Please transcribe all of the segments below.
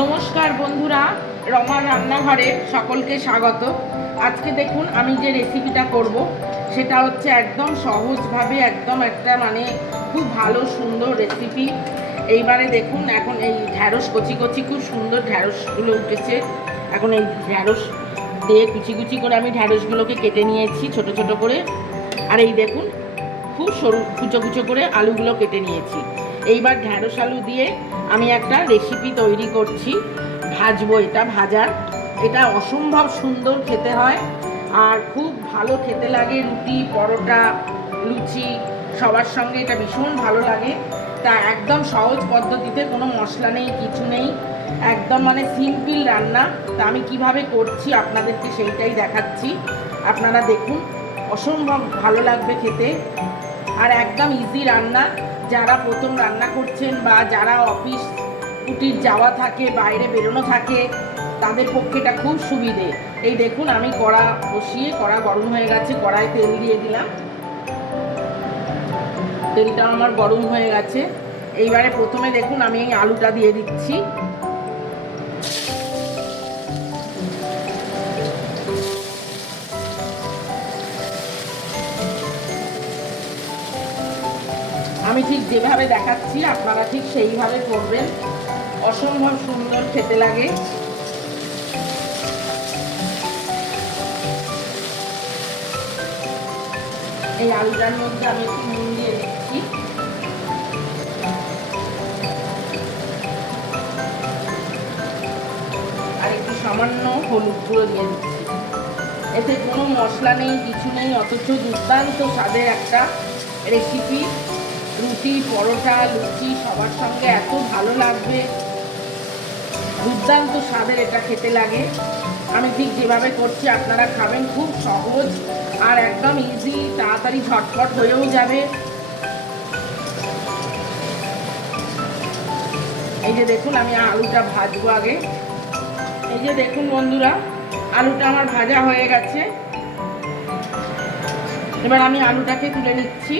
নমস্কার বন্ধুরা, রমার রান্নাঘরে সকলকে স্বাগত। আজকে দেখুন আমি যে রেসিপিটা করব সেটা হচ্ছে একদম সহজভাবে একদম একটা খুব ভালো সুন্দর রেসিপি। এইবারে দেখুন এখন এই ঢ্যাঁড়স কচি কচি খুব সুন্দর ঢ্যাঁড়সগুলো উঠেছে। এখন এই ঢ্যাঁড়স দিয়ে কুচি কুচি করে আমি ঢ্যাঁড়সগুলোকে কেটে নিয়েছি ছোট ছোট করে। আর এই দেখুন খুব সরু কুচো কুচো করে আলুগুলো কেটে নিয়েছি। এইবার ঢ্যাঁড়স আলু দিয়ে আমি একটা রেসিপি তৈরি করছি, ভাজবো। এটা অসম্ভব সুন্দর খেতে হয় আর খুব ভালো খেতে লাগে। রুটি, পরোটা, লুচি সবার সঙ্গে এটা ভীষণ ভালো লাগে। তা একদম সহজ পদ্ধতিতে, কোনো মশলা নেই, কিছু নেই, একদম সিম্পল রান্না। তা আমি কিভাবে করছি আপনাদেরকে সেইটাই দেখাচ্ছি। আপনারা দেখুন, অসম্ভব ভালো লাগবে খেতে আর একদম ইজি রান্না। যারা প্রথম রান্না করছেন বা যারা অফিস কুটির যাওয়া থাকে, বাইরে বেরোনো থাকে, তাদের পক্ষে এটা খুব সুবিধে। এই দেখুন আমি কড়া বসিয়ে, কড়া গরম হয়ে গেছে, কড়ায় তেল দিয়ে দিলাম। তেলটা আমার গরম হয়ে গেছে। এইবারে প্রথমে দেখুন আমি এই আলুটা দিয়ে দিচ্ছি। আমি ঠিক যেভাবে দেখাচ্ছি আপনারা ঠিক সেইভাবে করবেন, অসম্ভব সুন্দর খেতে লাগে। এই আলুটার মধ্যে আমি একটু নুন দিয়ে দিচ্ছি, আর একটু সামান্য হলুদ গুঁড়ো দিয়ে দিচ্ছি। এতে কোনো মশলা নেই, কিছু নেই, অথচ দুর্দান্ত স্বাদের একটা রেসিপি। রুটি, পরোটা, লুচি সবার সঙ্গে এত ভালো লাগবে, দুর্দান্ত স্বাদের এটা খেতে লাগে। আমি ঠিক যেভাবে করছি আপনারা খাবেন, খুব সহজ আর একদম ইজি, তাড়াতাড়ি ঝটপট হয়েও যাবে। এই যে দেখুন আমি আলুটা ভাজবো আগে। এই যে দেখুন বন্ধুরা, আলুটা আমার ভাজা হয়ে গেছে। এবার আমি আলুটাকে তুলে নিচ্ছি।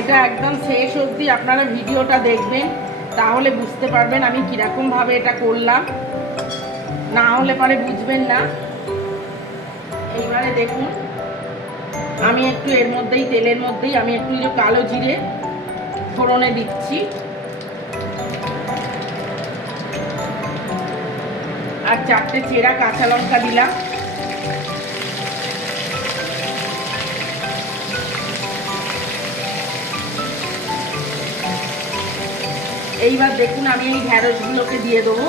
এটা একদম শেষ অবধি আপনারা ভিডিওটা দেখবেন, তাহলে বুঝতে পারবেন আমি কীরকমভাবে এটা করলাম, না হলে পরে বুঝবেন না। এইবারে দেখুন আমি একটু এর মধ্যেই, তেলের মধ্যেই আমি একটু কালো জিরে ফোড়নে দিচ্ছি, আর 4টে চেরা কাঁচা লঙ্কা দিলাম। এইবার দেখুন আমি এই ঢ্যাঁড়সগুলোকে দিয়ে দেবো।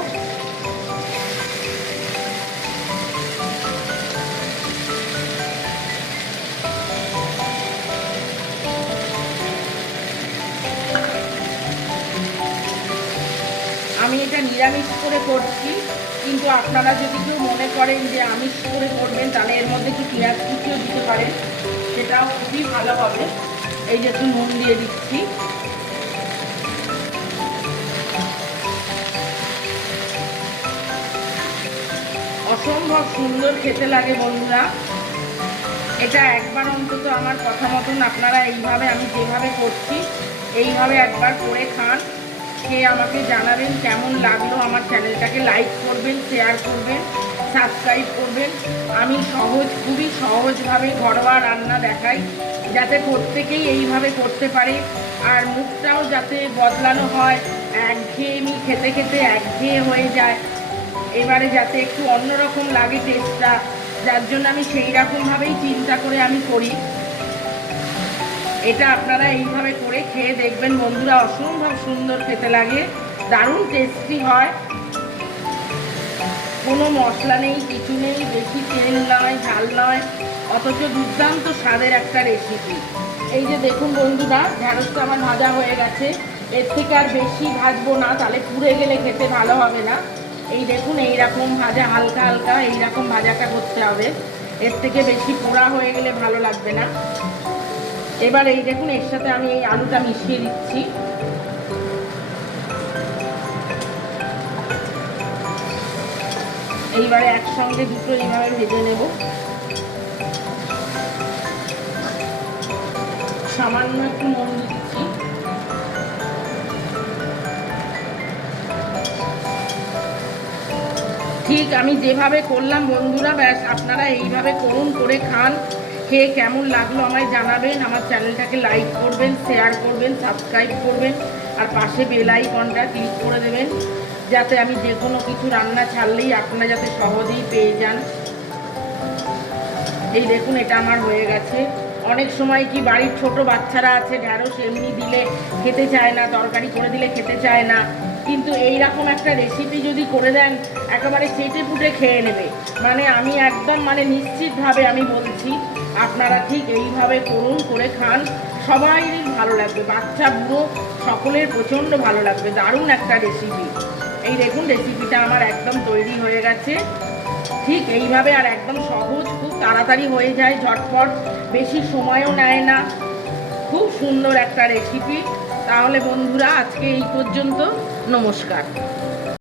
আমি এটা নিরামিষ করে করছি, কিন্তু আপনারা যদি কেউ মনে করেন যে আমিষ করে করবেন, তাহলে এর মধ্যে কি পেঁয়াজ কুচিও দিতে পারেন, সেটাও খুবই ভালো হবে। এই যে একটু নুন দিয়ে দিচ্ছি। অসম্ভব সুন্দর খেতে লাগে বন্ধুরা। এটা একবার অন্তত আমার কথা মতন আপনারা এইভাবে, আমি যেভাবে করছি এইভাবে একবার করে খান, খেয়ে আমাকে জানাবেন কেমন লাগলো। আমার চ্যানেলটাকে লাইক করবেন, শেয়ার করবেন, সাবস্ক্রাইব করবেন। আমি খুবই সহজভাবে ঘরোয়া রান্না দেখাই, যাতে প্রত্যেকেই এইভাবে করতে পারে আর মুখটাও যাতে বদলানো হয়। একঘেয়েমি খেতে খেতে একঘেয়ে হয়ে যায়, এবারে যাতে একটু অন্যরকম লাগে টেস্টটা, যার জন্য আমি সেই রকমভাবেই চিন্তা করে আমি করি। এটা আপনারা এইভাবে করে খেয়ে দেখবেন বন্ধুরা, অসম্ভব সুন্দর খেতে লাগে, দারুণ টেস্টি হয়। কোনো মশলা নেই, কিছু নেই, বেশি তেল নয়, ঝাল নয়, অথচ দুর্দান্ত স্বাদের একটা রেসিপি। এই যে দেখুন বন্ধুরা, ঢ্যাঁড়সটা আমার ভাজা হয়ে গেছে। এর থেকে আর বেশি ভাজবো না, তাহলে পুড়ে গেলে খেতে ভালো হবে না। এই দেখুন এইরকম ভাজা, হালকা হালকা এইরকম ভাজাটা করতে হবে, এর থেকে বেশি পোড়া হয়ে গেলে ভালো লাগবে না। এবার এই দেখুন এর সাথে আমি এই আলুটা মিশিয়ে দিচ্ছি। এইবারে একসঙ্গে দুটো এইভাবে ভেজে নেব। সামান্য একটু নুন দিচ্ছি। ঠিক আমি যেভাবে করলাম বন্ধুরা, ব্যাস আপনারা এইভাবে করুন, করে খান। খেয়ে কেমন লাগলো আমায় জানাবেন। আমার চ্যানেলটাকে লাইক করবেন, শেয়ার করবেন, সাবস্ক্রাইব করবেন, আর পাশে বেল আইকনটা ক্লিক করে দেবেন, যাতে আমি যে কোনো কিছু রান্না ছাড়লেই আপনারা যাতে সহজেই পেয়ে যান। এই দেখুন, এটা আমার হয়ে গেছে। অনেক সময় কি বাড়ির ছোট বাচ্চারা আছে, ঢ্যাঁড়স এমনি দিলে খেতে চায় না, তরকারি করে দিলে খেতে চায় না, কিন্তু এই রকম একটা রেসিপি যদি করে দেন একেবারে চেটে পুটে খেয়ে নেবে। মানে আমি একদম নিশ্চিতভাবে আমি বলছি, আপনারা ঠিক এইভাবে করুন, করে খান, সবাইরই ভালো লাগবে, বাচ্চা বুড়ো সকলের প্রচণ্ড ভালো লাগবে। দারুণ একটা রেসিপি। এই দেখুন, রেসিপিটা আমার একদম তৈরি হয়ে গেছে। ঠিক এইভাবে, আর একদম সহজ, খুব তাড়াতাড়ি হয়ে যায়, ঝটপট, বেশি সময়ও নেয় না। খুব সুন্দর একটা রেসিপি। তাহলে বন্ধুরা, আজকে এই পর্যন্ত। নমস্কার।